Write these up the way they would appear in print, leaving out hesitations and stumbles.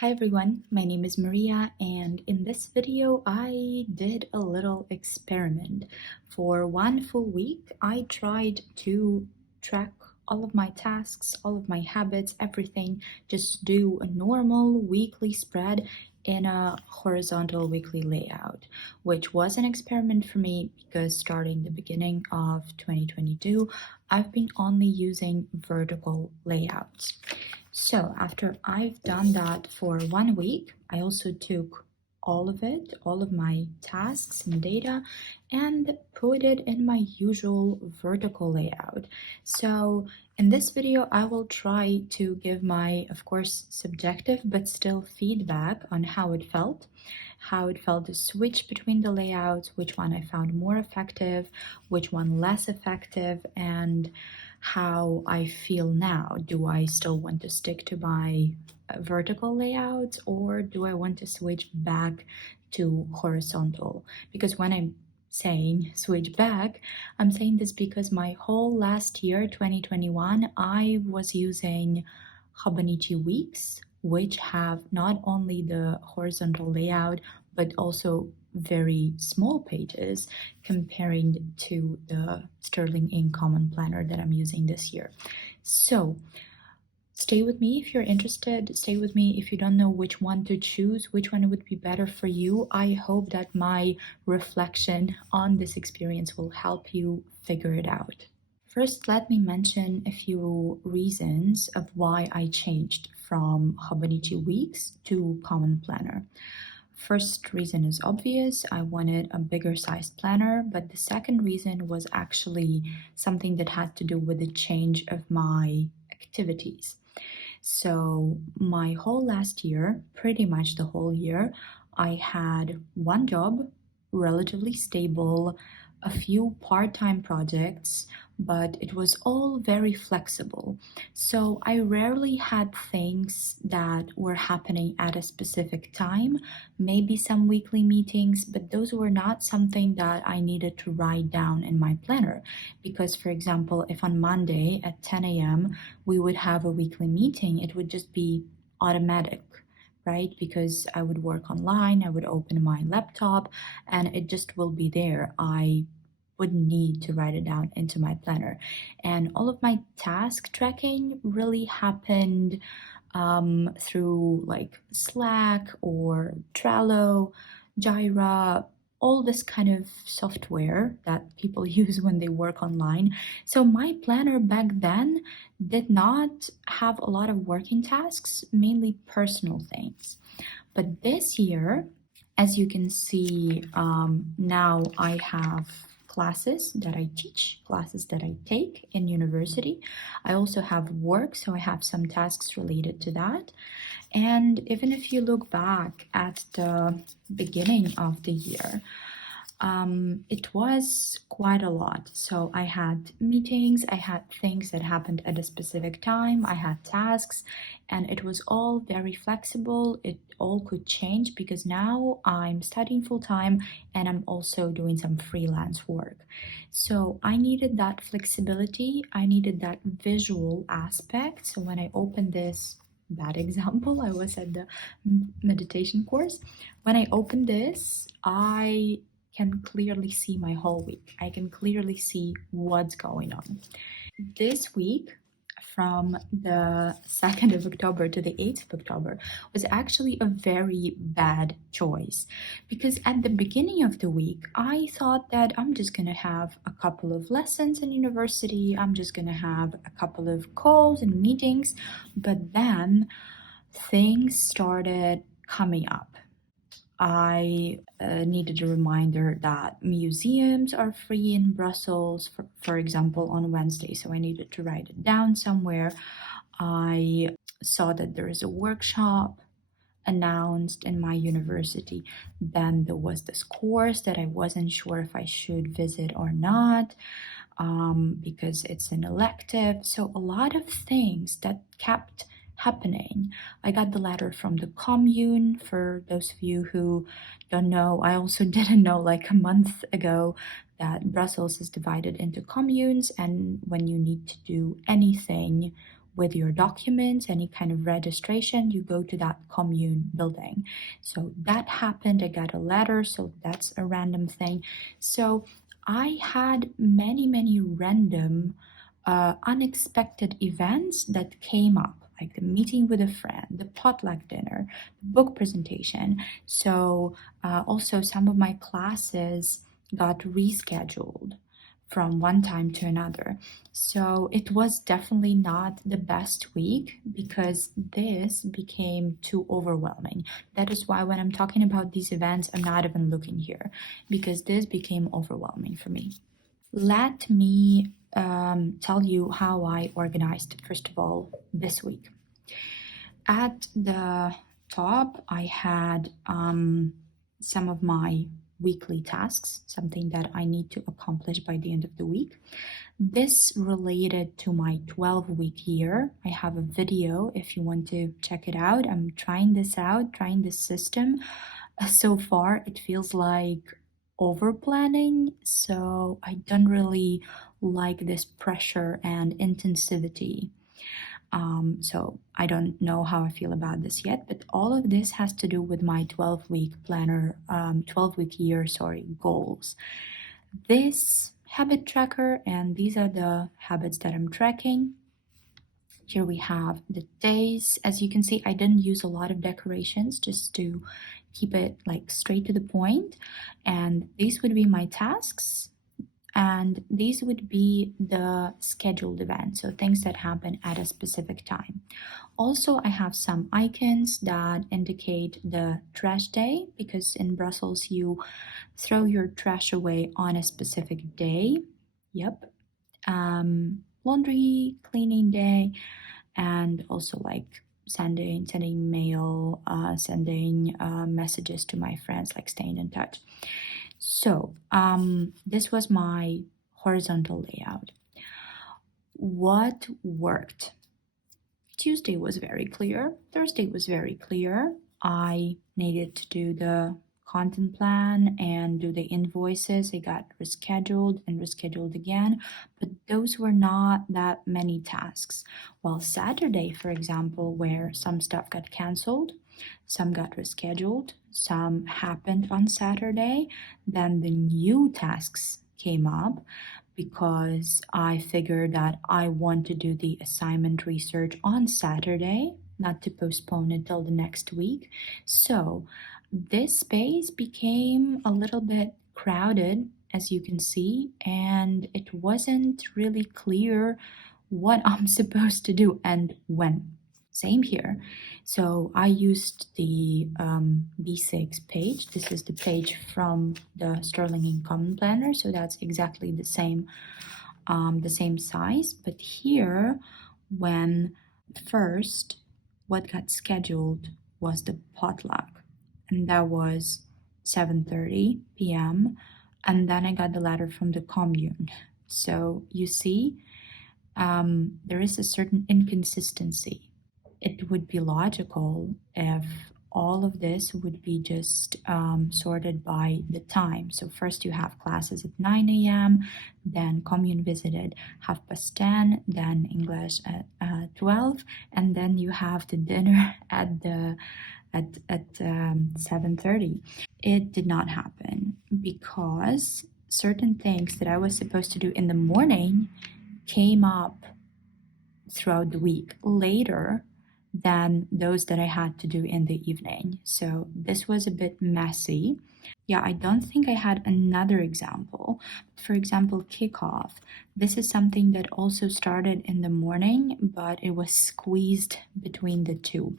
Hi everyone, my name is Maria, and in this video I did a little experiment. For one full week I tried to track all of my tasks, all of my habits, everything, just do a normal weekly spread in a horizontal weekly layout, which was an experiment for me because starting the beginning of 2022 I've been only using vertical layouts. So after I've done that for one week, I also took all of it, all of my tasks and data, and put it in my usual vertical layout. So in this video, I will try to give my, of course, subjective but still feedback on how it felt to switch between the layouts, which one I found more effective, which one less effective, and how I feel now. Do I still want to stick to my vertical layouts, or do I want to switch back to horizontal? Because when I'm saying switch back, I'm saying this because my whole last year, 2021, I was using Hobonichi Weeks, which have not only the horizontal layout but also very small pages comparing to the Sterling Ink Common Planner that I'm using this year. So stay with me if you're interested. Stay with me if you don't know which one to choose, which one would be better for you. I hope that my reflection on this experience will help you figure it out. First, let me mention a few reasons of why I changed from Hobonichi Weeks to Common Planner. First reason is obvious. I wanted a bigger sized planner, but the second reason was actually something that had to do with the change of my activities. So my whole last year, pretty much the whole year, I had one job, relatively stable, a few part-time projects, but it was all very flexible. So I rarely had things that were happening at a specific time, maybe some weekly meetings, but those were not something that I needed to write down in my planner. Because, for example, if on Monday at 10 a.m. we would have a weekly meeting, it would just be automatic, right? Because I would work online, I would open my laptop, and it just will be there. I wouldn't need to write it down into my planner. And all of my task tracking really happened through like Slack or Trello, Jira, all this kind of software that people use when they work online. So my planner back then did not have a lot of working tasks, mainly personal things. But this year, as you can see, now I have classes that I teach, classes that I take in university. I also have work, so I have some tasks related to that. And even if you look back at the beginning of the year, it was quite a lot. So I had meetings, I had things that happened at a specific time, I had tasks, and it was all very flexible. It all could change because now I'm studying full time and I'm also doing some freelance work. So I needed that flexibility, I needed that visual aspect. So when I opened this bad example, I was at the meditation course. When I opened this, I can clearly see my whole week. I can clearly see what's going on. This week, from the 2nd of October to the 8th of October, was actually a very bad choice because at the beginning of the week, I thought that I'm just gonna have a couple of lessons in university, I'm just gonna have a couple of calls and meetings, but then things started coming up. I needed a reminder that museums are free in Brussels, for example, on Wednesday. So I needed to write it down somewhere. I saw that there is a workshop announced in my university. Then there was this course that I wasn't sure if I should visit or not because it's an elective. So a lot of things that kept happening. I got the letter from the commune. For those of you who don't know, I also didn't know like a month ago that Brussels is divided into communes, and when you need to do anything with your documents, any kind of registration, you go to that commune building. So that happened. I got a letter, so that's a random thing. So I had many random, unexpected events that came up, like the meeting with a friend, the potluck dinner, the book presentation. So also some of my classes got rescheduled from one time to another. So it was definitely not the best week because this became too overwhelming. That is why when I'm talking about these events, I'm not even looking here because this became overwhelming for me. Let me tell you how I organized, first of all, this week. At the top, I had some of my weekly tasks, something that I need to accomplish by the end of the week. This related to my 12-week year. I have a video if you want to check it out. I'm trying this out, trying this system. So far, it feels like over planning, so I don't really like this pressure and intensivity. So I don't know how I feel about this yet, but all of this has to do with my 12-week planner, 12-week year, sorry, goals. This habit tracker, and these are the habits that I'm tracking. Here we have the days. As you can see, I didn't use a lot of decorations just to keep it like straight to the point. And these would be my tasks. And these would be the scheduled events, so things that happen at a specific time. Also, I have some icons that indicate the trash day because in Brussels you throw your trash away on a specific day. Yep. Laundry cleaning day, and also like sending mail, sending messages to my friends, like staying in touch. So this was my horizontal layout. What worked? Tuesday was very clear. Thursday was very clear. I needed to do the content plan and do the invoices. They got rescheduled and rescheduled again, but those were not that many tasks. While Saturday, for example, where some stuff got canceled, some got rescheduled, some happened on Saturday, then the new tasks came up because I figured that I want to do the assignment research on Saturday, not to postpone it till the next week. So this space became a little bit crowded, as you can see, and it wasn't really clear what I'm supposed to do and when. Same here. So I used the B6 page. This is the page from the Sterling Income Planner, so that's exactly the same size. But here, when first what got scheduled was the potluck, and that was 7:30 p.m. And then I got the letter from the commune. So you see, there is a certain inconsistency. It would be logical if all of this would be just sorted by the time. So first you have classes at 9 a.m., then commune visited 10:30, then English at 12, and then you have the dinner at 7:30. It did not happen because certain things that I was supposed to do in the morning came up throughout the week later than those that I had to do in the evening. So this was a bit messy. Yeah, I don't think I had another example. For example, kickoff. This is something that also started in the morning, but it was squeezed between the two.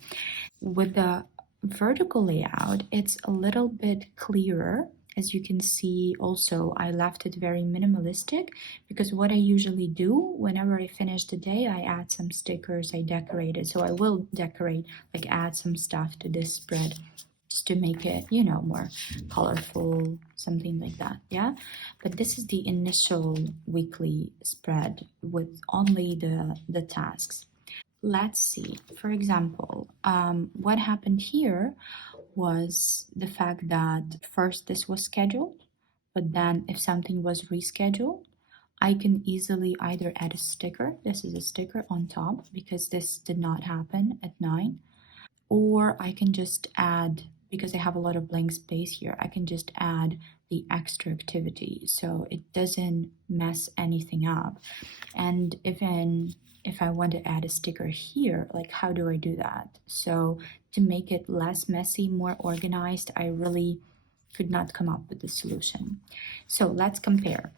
With the vertical layout, it's a little bit clearer. As you can see, also, I left it very minimalistic because what I usually do whenever I finish the day, I add some stickers, I decorate it. So I will decorate, like add some stuff to this spread just to make it, more colorful, something like that, yeah? But this is the initial weekly spread with only the tasks. Let's see, for example, what happened here was the fact that first this was scheduled, but then if something was rescheduled, I can easily either add a sticker. This is a sticker on top because this did not happen at 9. Or I can just add, because I have a lot of blank space here, I can just add the extra activity so it doesn't mess anything up. And even if I want to add a sticker here, like how do I do that? So to make it less messy, more organized, I really could not come up with the solution. So let's compare.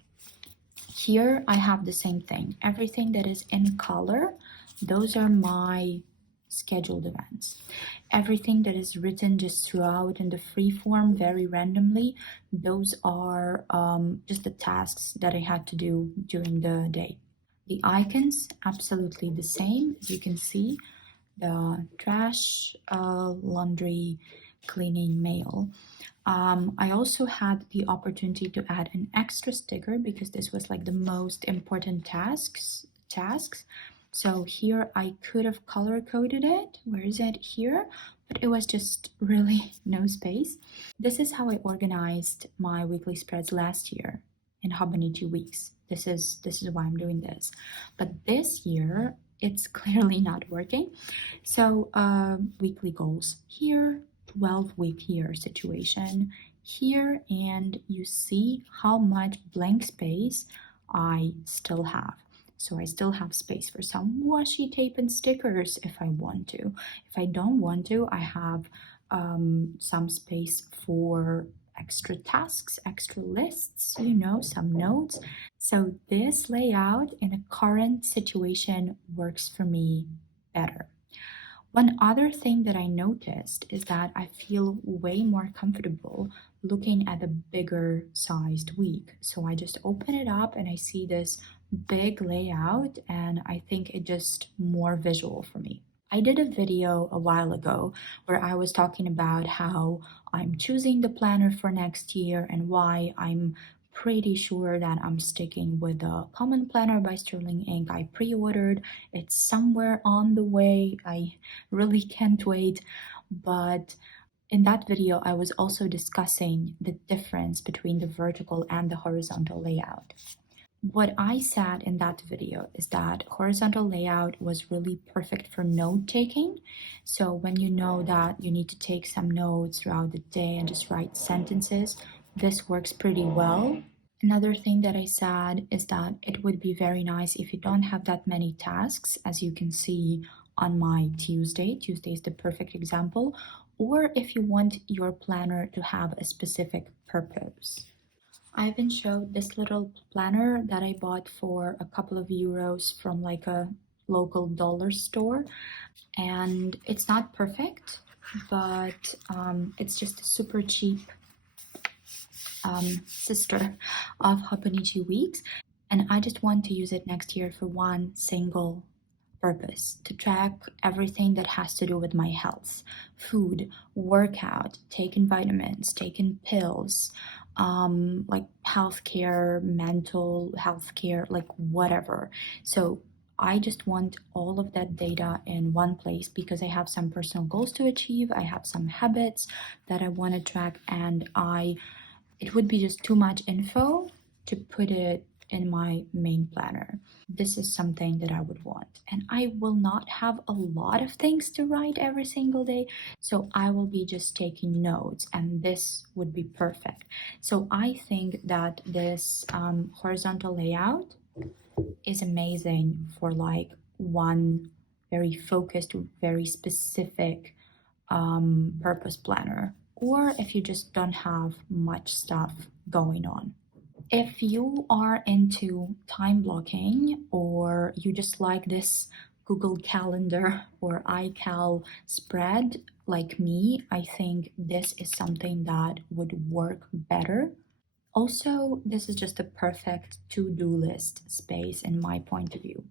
Here I have the same thing. Everything that is in color, those are my scheduled events. Everything that is written just throughout in the free form very randomly, those are just the tasks that I had to do during the day. The icons, absolutely the same. As you can see, the trash, laundry, cleaning, mail. I also had the opportunity to add an extra sticker because this was like the most important tasks. So here I could have color coded it. Where is it? Here. But it was just really no space. This is how I organized my weekly spreads last year in Hobonichi Weeks. This is why I'm doing this. But this year it's clearly not working. So weekly goals here, 12-week year situation here, and you see how much blank space I still have. So I still have space for some washi tape and stickers if I want to. If I don't want to, I have some space for extra tasks, extra lists, some notes. So this layout in a current situation works for me better. One other thing that I noticed is that I feel way more comfortable looking at a bigger sized week. So I just open it up and I see this big layout, and I think it just more visual for me. I did a video a while ago where I was talking about how I'm choosing the planner for next year and why I'm pretty sure that I'm sticking with the Common Planner by Sterling Ink. I pre-ordered, it's somewhere on the way. I really can't wait. But in that video, I was also discussing the difference between the vertical and the horizontal layout. What I said in that video is that horizontal layout was really perfect for note taking. So when you know that you need to take some notes throughout the day and just write sentences, this works pretty well. Another thing that I said is that it would be very nice if you don't have that many tasks, as you can see on my Tuesday. Tuesday is the perfect example. Or if you want your planner to have a specific purpose. I even showed this little planner that I bought for a couple of euros from like a local dollar store. And it's not perfect, but it's just a super cheap sister of Hobonichi Weeks. And I just want to use it next year for one single purpose, to track everything that has to do with my health, food, workout, taking vitamins, taking pills, like healthcare, mental healthcare, like whatever. So I just want all of that data in one place because I have some personal goals to achieve. I have some habits that I want to track, and it would be just too much info to put it in my main planner. This is something that I would want. And I will not have a lot of things to write every single day, so I will be just taking notes, and this would be perfect. So I think that this horizontal layout is amazing for like one very focused, very specific purpose planner, or if you just don't have much stuff going on. If you are into time blocking, or you just like this Google Calendar or iCal spread like me, I think this is something that would work better. Also, this is just a perfect to-do list space in my point of view.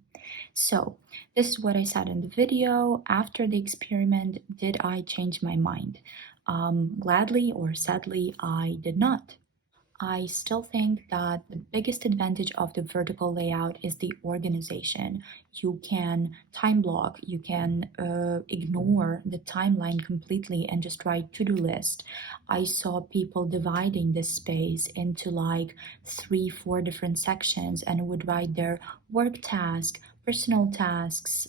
So this is what I said in the video. After the experiment, did I change my mind? Gladly or sadly, I did not. I still think that the biggest advantage of the vertical layout is the organization. You can time block, you can ignore the timeline completely and just write to-do list. I saw people dividing this space into like 3, 4 different sections and would write their work task, personal tasks,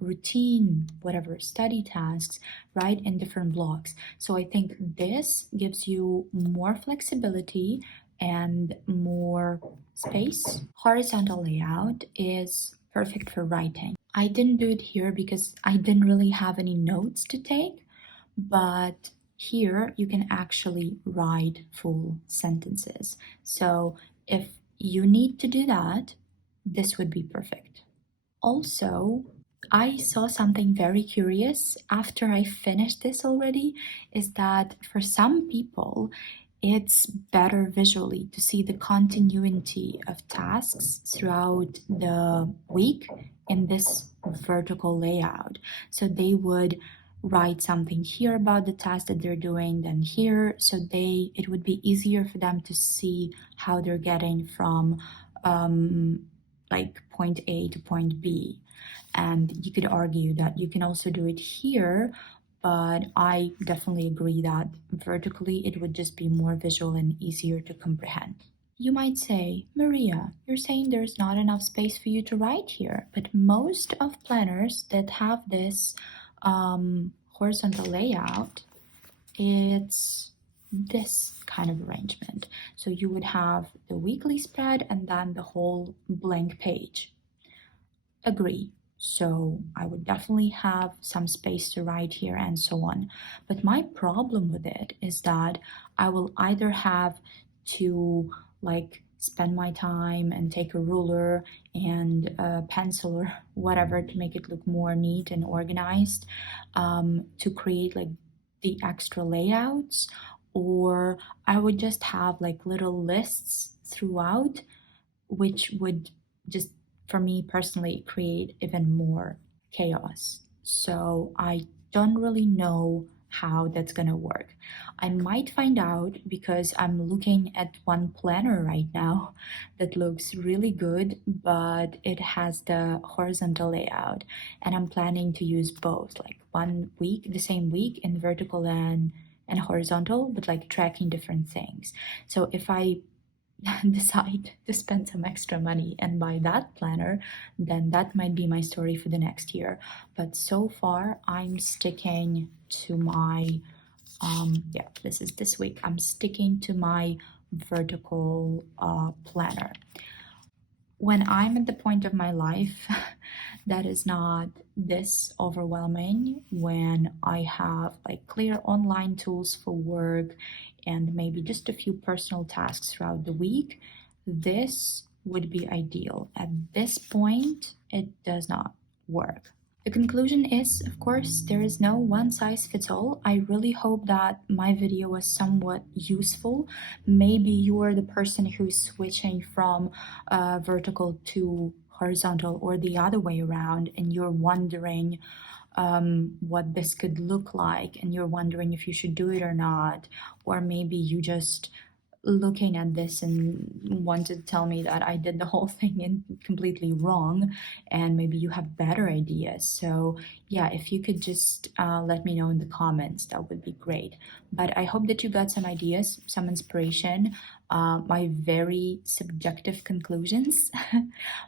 routine, whatever, study tasks, right, in different blocks. So I think this gives you more flexibility and more space. Horizontal layout is perfect for writing. I didn't do it here because I didn't really have any notes to take, but here you can actually write full sentences. So if you need to do that, this would be perfect. Also, I saw something very curious after I finished this already, is that for some people, it's better visually to see the continuity of tasks throughout the week in this vertical layout. So they would write something here about the task that they're doing, then here, so it would be easier for them to see how they're getting from like point A to point B. And you could argue that you can also do it here, but I definitely agree that vertically it would just be more visual and easier to comprehend. You might say, Maria, you're saying there's not enough space for you to write here, but most of planners that have this horizontal layout, it's this kind of arrangement. So you would have the weekly spread and then the whole blank page. Agree. So I would definitely have some space to write here and so on. But my problem with it is that I will either have to like spend my time and take a ruler and a pencil or whatever to make it look more neat and organized, to create like the extra layouts, or I would just have like little lists throughout, which would just, for me personally, create even more chaos. So I don't really know how that's gonna work. I might find out because I'm looking at one planner right now that looks really good, but it has the horizontal layout, and I'm planning to use both, like one week, the same week in vertical and horizontal, but like tracking different things. So if I decide to spend some extra money and buy that planner, then that might be my story for the next year. But so far, I'm sticking to my, yeah, this is this week, I'm sticking to my vertical planner. When I'm at the point of my life that is not this overwhelming, when I have like clear online tools for work and maybe just a few personal tasks throughout the week, this would be ideal. At this point, it does not work. The conclusion is, of course, there is no one size fits all. I really hope that my video was somewhat useful. Maybe you are the person who's switching from vertical to horizontal or the other way around, and you're wondering what this could look like, and you're wondering if you should do it or not, or maybe you just looking at this and wanted to tell me that I did the whole thing in completely wrong, and maybe you have better ideas. So yeah, if you could just let me know in the comments, that would be great. But I hope that you got some ideas, some inspiration, my very subjective conclusions.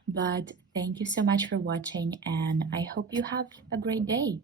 But thank you so much for watching, and I hope you have a great day.